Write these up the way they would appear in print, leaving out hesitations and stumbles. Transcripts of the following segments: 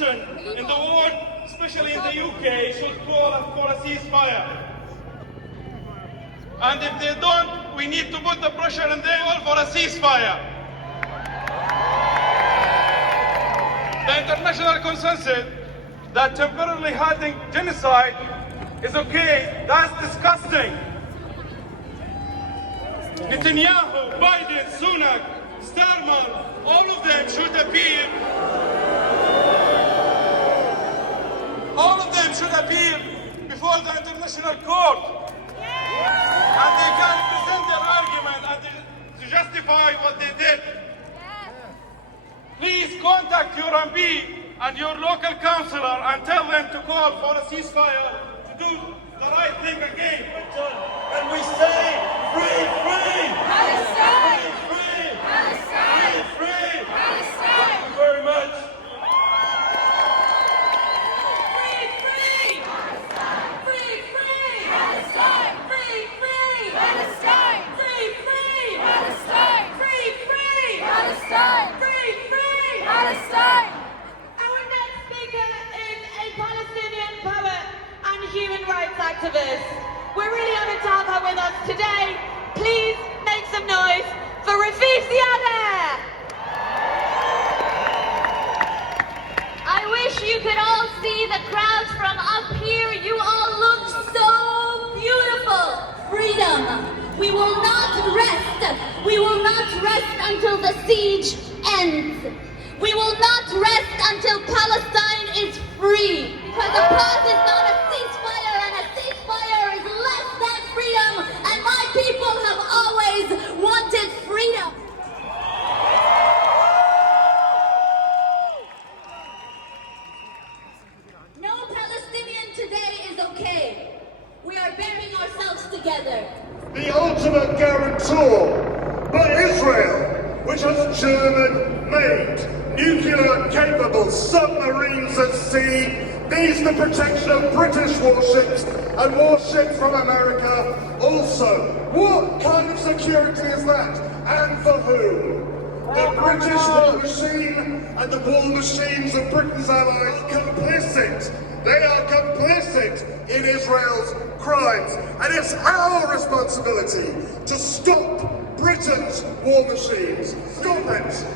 nation in the world, especially in the UK, should call for a ceasefire. And if they don't, we need to put the pressure on them all for a ceasefire. The international consensus that temporarily halting genocide is okay, that's disgusting. Netanyahu, Biden, Sunak, Starmer, all of them should appear. All of them should appear before the international court. And they can present their argument and to justify what they did. Please contact your MP and your local councillor and tell them to call for a ceasefire to do the right thing again. And we say, free, free! Palestine! Free, free! Palestine! Free, free! Palestine! Thank you very much. Free, free! Free, free! Palestine! Free, free! Palestine! Free, free! Palestine! Free, free! Palestine! Free, free! Palestine! Our next speaker is a Palestinian poet and human rights activist. We're really honored to have her with us today. Please make some noise for Rafeef Ziadah. I wish you could all see the crowds from up here. You all look so beautiful. Freedom. We will not rest. We will not rest until the siege ends. We will not rest until Palestine is free. Because a pause is not a ceasefire, and a ceasefire is less than freedom. And my people have always wanted freedom. No Palestinian today is okay. We are bearing ourselves together. The ultimate guarantor, but Israel, which has German-made, nuclear-capable submarines at sea, needs the protection of British warships and warships from America also. What kind of security is that? And for whom? The British war machine and the war machines of Britain's allies are complicit. They are complicit in Israel's crimes. And it's our responsibility to stop Britain's war machines. Stop it.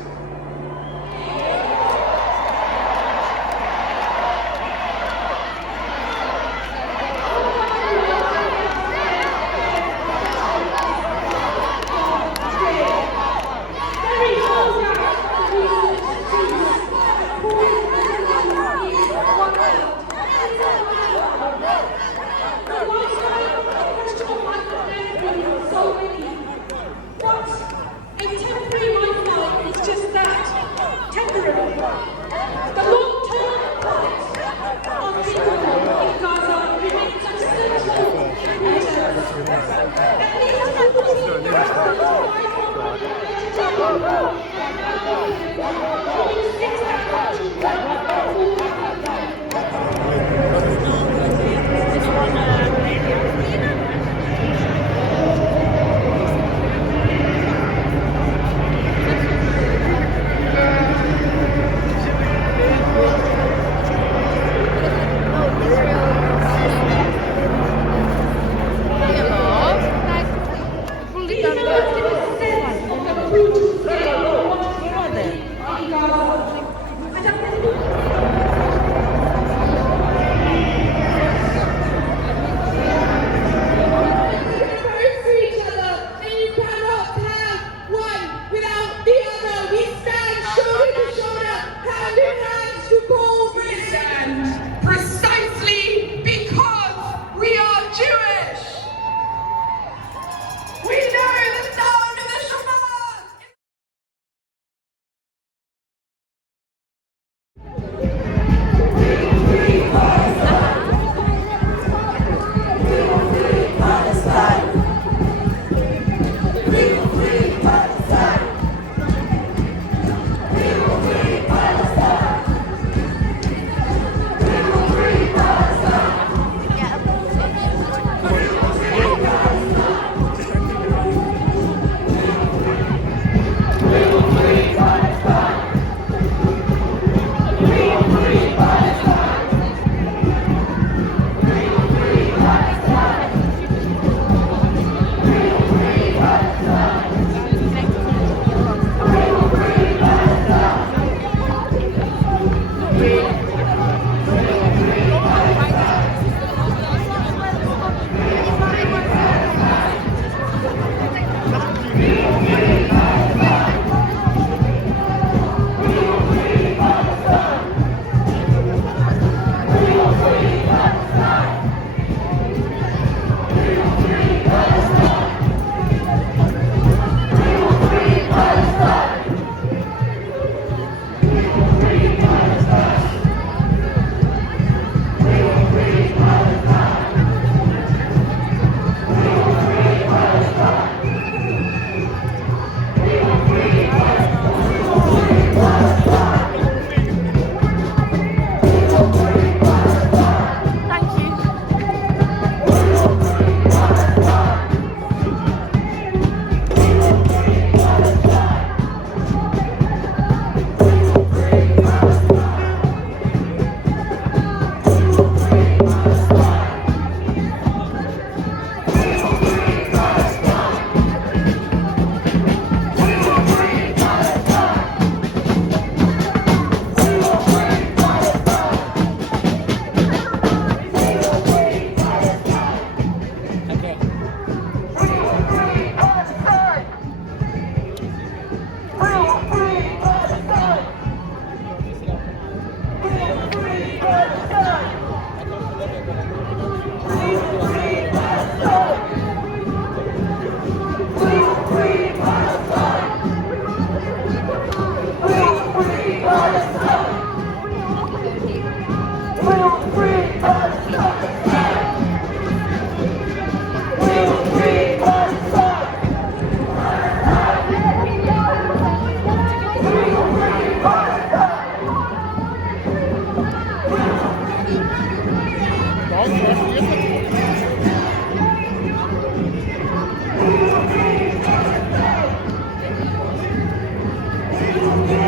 Israel.